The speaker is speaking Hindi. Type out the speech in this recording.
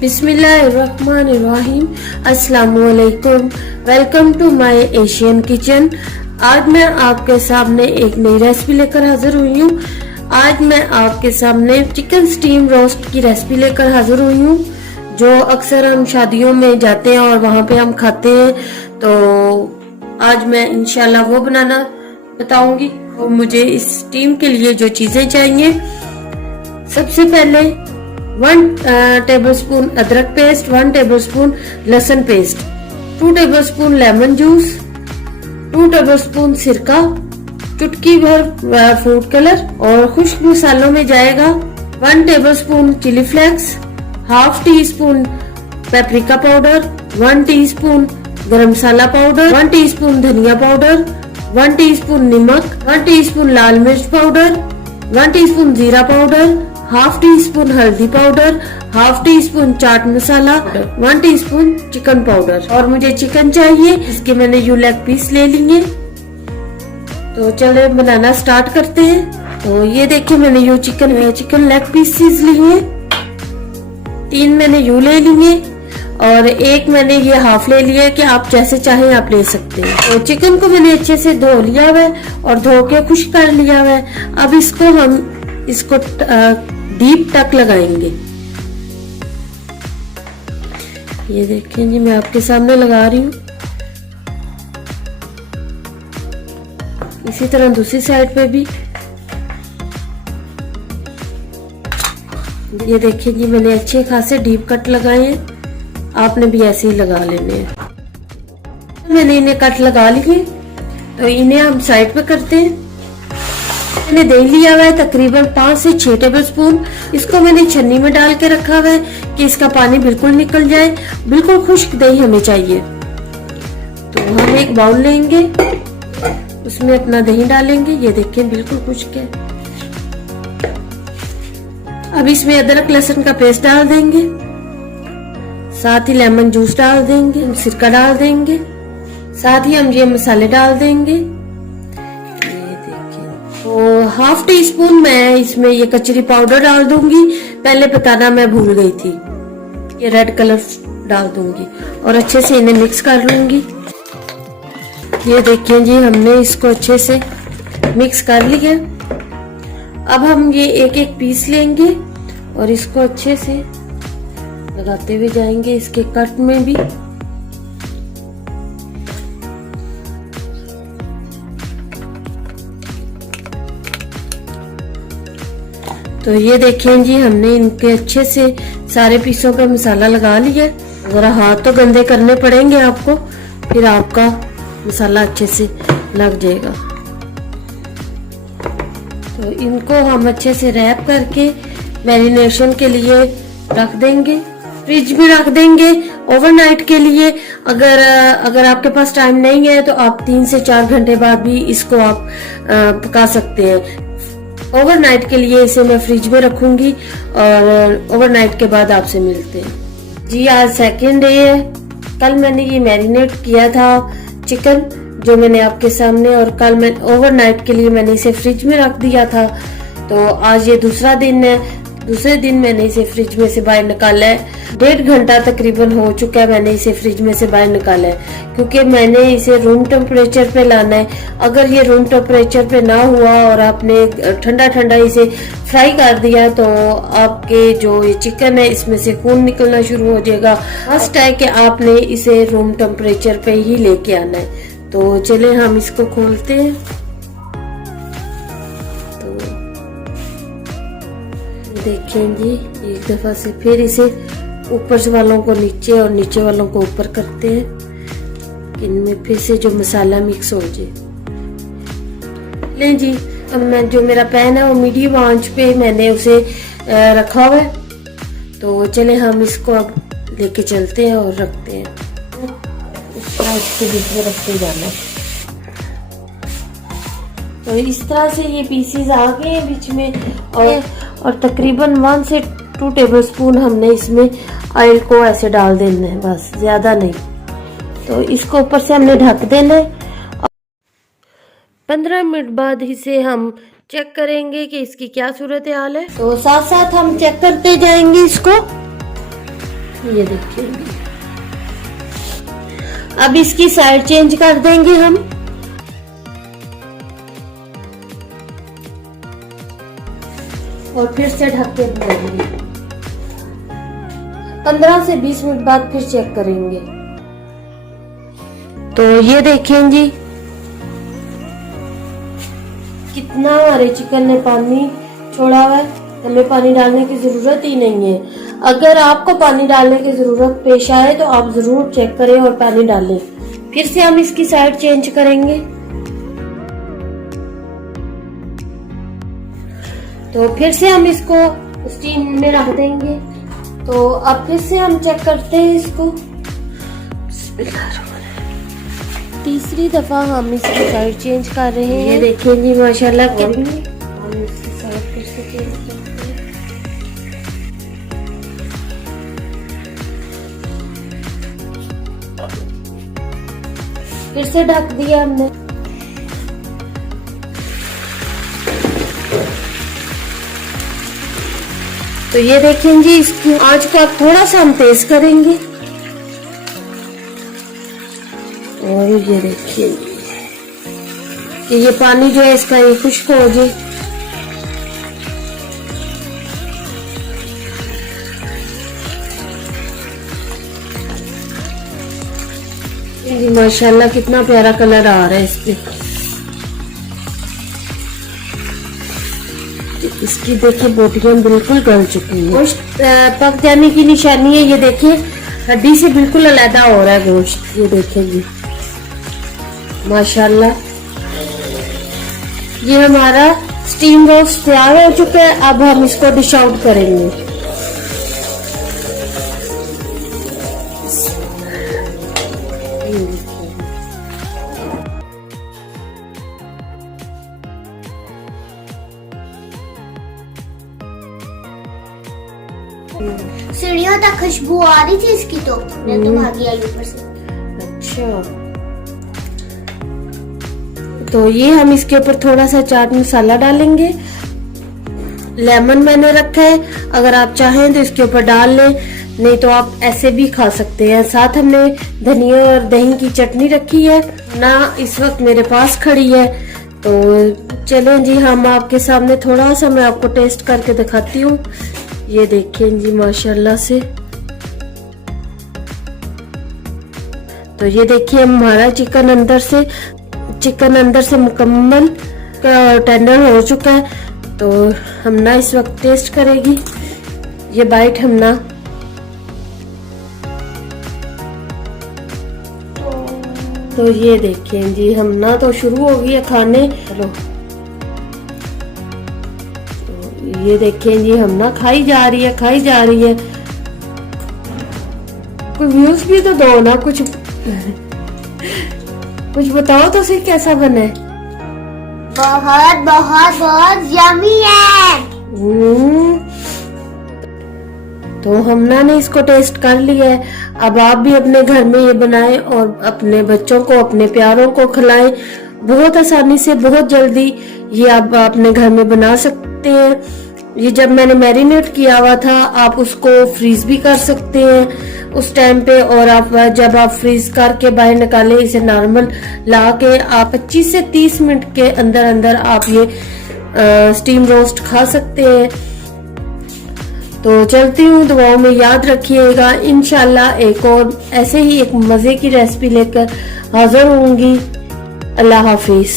बिस्मिल्लाहिर्रहमानिर्रहीम। अस्सलामुअलैकुम। Welcome to my Asian kitchen. आज मैं आपके सामने एक नई रेसिपी लेकर हाजिर हुई हूँ। आज मैं आपके सामने चिकन स्टीम रोस्ट की रेसिपी लेकर हाजिर हुई हूँ, जो अक्सर हम शादियों में जाते हैं और वहाँ पे हम खाते हैं। तो आज मैं इंशाल्लाह वो बनाना बताऊंगी। और मुझे इस स्टीम के लिए जो चीजें चाहिए, सबसे पहले 1 टेबलस्पून अदरक पेस्ट, 1 टेबलस्पून लहसुन paste, 2 tablespoon lemon juice, 2 tablespoon सिरका, चुटकी भर फूड कलर, और खुश्क मसालों में जाएगा 1 tablespoon chili flakes, half teaspoon paprika powder, 1 teaspoon garam masala powder, 1 टीस्पून धनिया पाउडर, 1 टीस्पून नमक, 1 टीस्पून लाल मिर्च पाउडर, 1 टीस्पून जीरा पाउडर, हाफ टी स्पून हल्दी powder, half teaspoon chaat masala, 1 teaspoon chicken powder. और मुझे चिकन चाहिए, इसके मैंने यू लेग पीस ले लिए। तो चले बनाना स्टार्ट करते हैं। तो ये देखिए, मैंने यू चिकन लेग पीसेस लिए, 3 मैंने यू ले लिए और 1 मैंने ये हाफ ले लिया, कि आप जैसे चाहें आप ले सकते हैं। तो चिकन को मैंने अच्छे से धो लिया हुआ है और धो के खुश्क कर लिया हुआ है। अब इसको डीप टक लगाएंगे। ये देखिए जी, मैं आपके सामने लगा रही हूँ। इसी तरह दूसरी साइड पे भी। ये देखिए जी, मैंने अच्छे खासे डीप कट लगाए हैं। आपने भी ऐसे ही लगा लेने हैं। मैंने इन्हें कट लगा लिए, तो इन्हें हम साइड पे करते हैं। मैंने दही लिया हुआ है तकरीबन 5 से 6 टेबलस्पून। इसको मैंने छन्नी में डाल के रखा हुआ है कि इसका पानी बिल्कुल निकल जाए। बिल्कुल खुश्क दही हमें चाहिए। तो हम एक बाउल लेंगे, उसमें अपना दही डालेंगे। ये देखिए बिल्कुल खुश्क है। अब इसमें अदरक लहसुन का पेस्ट डाल देंगे, साथ ही लेमन जूस डाल देंगे, सिरका डाल देंगे, साथ ही हम ये मसाले डाल देंगे। तो हाफ टी स्पून मैं इसमें ये कचरी पाउडर डाल दूंगी। पहले बताना मैं भूल गई थी। ये रेड कलर डाल दूंगी और अच्छे से इन्हें मिक्स कर लूंगी। ये देखिए जी, हमने इसको अच्छे से मिक्स कर लिया। अब हम ये एक पीस लेंगे और इसको अच्छे से लगाते हुए जाएंगे इसके कट में भी। तो ये देखें जी, हमने इनके अच्छे से सारे पीसों पे मसाला लगा लिया। जरा हाथ तो गंदे करने पड़ेंगे आपको, फिर आपका मसाला अच्छे से लग जाएगा। तो इनको हम अच्छे से रैप करके मैरिनेशन के लिए रख देंगे। फ्रिज में रख देंगे ओवरनाइट के लिए। अगर आपके पास टाइम नहीं है तो आप 3 से 4 घंटे बाद भी इसको आप पका सकते हैं। ओवरनाइट के लिए इसे मैं फ्रिज में रखूंगी और ओवरनाइट के बाद आपसे मिलते हैं जी। आज सेकंड डे है। कल मैंने ये मैरिनेट किया था चिकन, जो मैंने आपके सामने, और कल मैं ओवरनाइट के लिए मैंने इसे फ्रिज में रख दिया था। तो आज ये दूसरा दिन है। दूसरे दिन मैंने इसे फ्रिज में से बाहर निकाला है। 1.5 घंटा तकरीबन हो चुका है मैंने इसे फ्रिज में से बाहर निकाला है, क्योंकि मैंने इसे रूम टेम्परेचर पे लाना है। अगर ये रूम टेम्परेचर पे ना हुआ और आपने ठंडा ठंडा इसे फ्राई कर दिया तो आपके जो ये चिकन है इसमें से खून निकलना शुरू हो जाएगा। मस्ट है कि आपने इसे रूम टेम्परेचर पे ही लेके आना है। तो चले हम इसको खोलते हैं। देखें जी, एक दफा से फिर इसे ऊपर वालों को नीचे और नीचे वालों को ऊपर करते हैं, इनमें फिर से जो मसाला मिक्स हो जाए। लें जी, अब मैं जो मेरा पैन है वो मीडियम आंच पे मैंने उसे रखा हुआ है। तो चले हम इसको अब लेके चलते हैं और रखते हैं। इसके बीच में रखते जाना। तो इस तरह से ये पीसेस आ गए हैं बीच में, और तकरीबन 1 से 2 टेबलस्पून हमने इसमें ऑयल को ऐसे डाल देना है, बस ज्यादा नहीं। तो इसको ऊपर से हमने ढक देना है। 15 मिनट बाद इसे हम चेक करेंगे कि इसकी क्या सूरत हाल है। तो साथ साथ हम चेक करते जाएंगे इसको। ये देखिए, अब इसकी साइड चेंज कर देंगे हम। और फिर से ढक के बनाएंगे। 15 से 20 मिनट बाद फिर चेक करेंगे। तो ये देखें जी, कितना हमारे चिकन ने पानी छोड़ा हुआ है। हमें पानी डालने की जरूरत ही नहीं है। अगर आपको पानी डालने की जरूरत पेश आए तो आप जरूर चेक करें और पानी डालें। फिर से हम इसकी साइड चेंज करेंगे। तो फिर से हम इसको स्टीम में रख देंगे। तो अब फिर से हम चेक करते हैं इसको। तीसरी दफा हम इसकी साइड चेंज कर रहे हैं। ये देखिए जी, माशाल्लाह कितनी। हम इसकी साइड फिर से चेंज करते हैं। फिर से ढक दिया हमने। तो ये देखें जी, इसकी आंच का थोड़ा सा हम तेज करेंगे। और ये देखिए कि ये पानी जो है इसका ये खुश्क हो जाए। जी माशाल्लाह कितना प्यारा कलर आ रहा है इस पे। इसकी देखिए बोटियां बिल्कुल गल चुकी है। गोश्त पक जाने की निशानी है। ये देखिए हड्डी से बिल्कुल अलग हो रहा है गोश्त। ये देखिए जी माशाल्लाह, ये हमारा स्टीम रोस्ट तैयार हो चुका है। अब हम इसको डिश आउट करेंगे। सीढ़ियों तक खुशबू आ रही थी इसकी, तो मैं तो भागी आई ऊपर से। अच्छा, तो ये हम इसके ऊपर थोड़ा सा चाट मसाला डालेंगे। लेमन मैंने रखा है, अगर आप चाहें तो इसके ऊपर डाल लें, नहीं तो आप ऐसे भी खा सकते हैं। साथ हमने धनिया और दही की चटनी रखी है ना, इस वक्त मेरे पास खड़ी है। तो चलें जी, हम आपके सामने थोड़ा सा मैं आपको टेस्ट करके दिखाती हूँ। ये देखें जी माशाल्लाह से। तो ये देखिए हमारा चिकन अंदर से मुकम्मल टेंडर हो चुका है। तो हम ना इस वक्त टेस्ट करेगी। ये बाइट हम ना, तो ये देखें जी, हम ना तो शुरू हो गई है खाने। चलो ये देखें जी, हम ना खाई जा रही है। कोई व्यूज भी तो दो ना, कुछ बताओ तो सही कैसा बना है। बहुत बहुत बहुत यम्मी है। तो हमना ने इसको टेस्ट कर लिया है। अब आप भी अपने घर में ये बनाएं और अपने बच्चों को, अपने प्यारों को खिलाएं। बहुत आसानी से, बहुत जल्दी ये आप अपने घर में बना सकते हैं। ये जब मैंने मैरिनेट किया हुआ था, आप उसको फ्रीज भी कर सकते हैं उस टाइम पे। और आप जब आप फ्रीज करके बाहर निकाले, इसे नॉर्मल ला के आप 25 से 30 मिनट के अंदर आप ये स्टीम रोस्ट खा सकते हैं। तो चलती हूँ, दुआओं में याद रखिएगा। इंशाल्लाह एक और ऐसे ही एक मजे की रेसिपी लेकर हाजिर होंगी। अल्लाह हाफिज।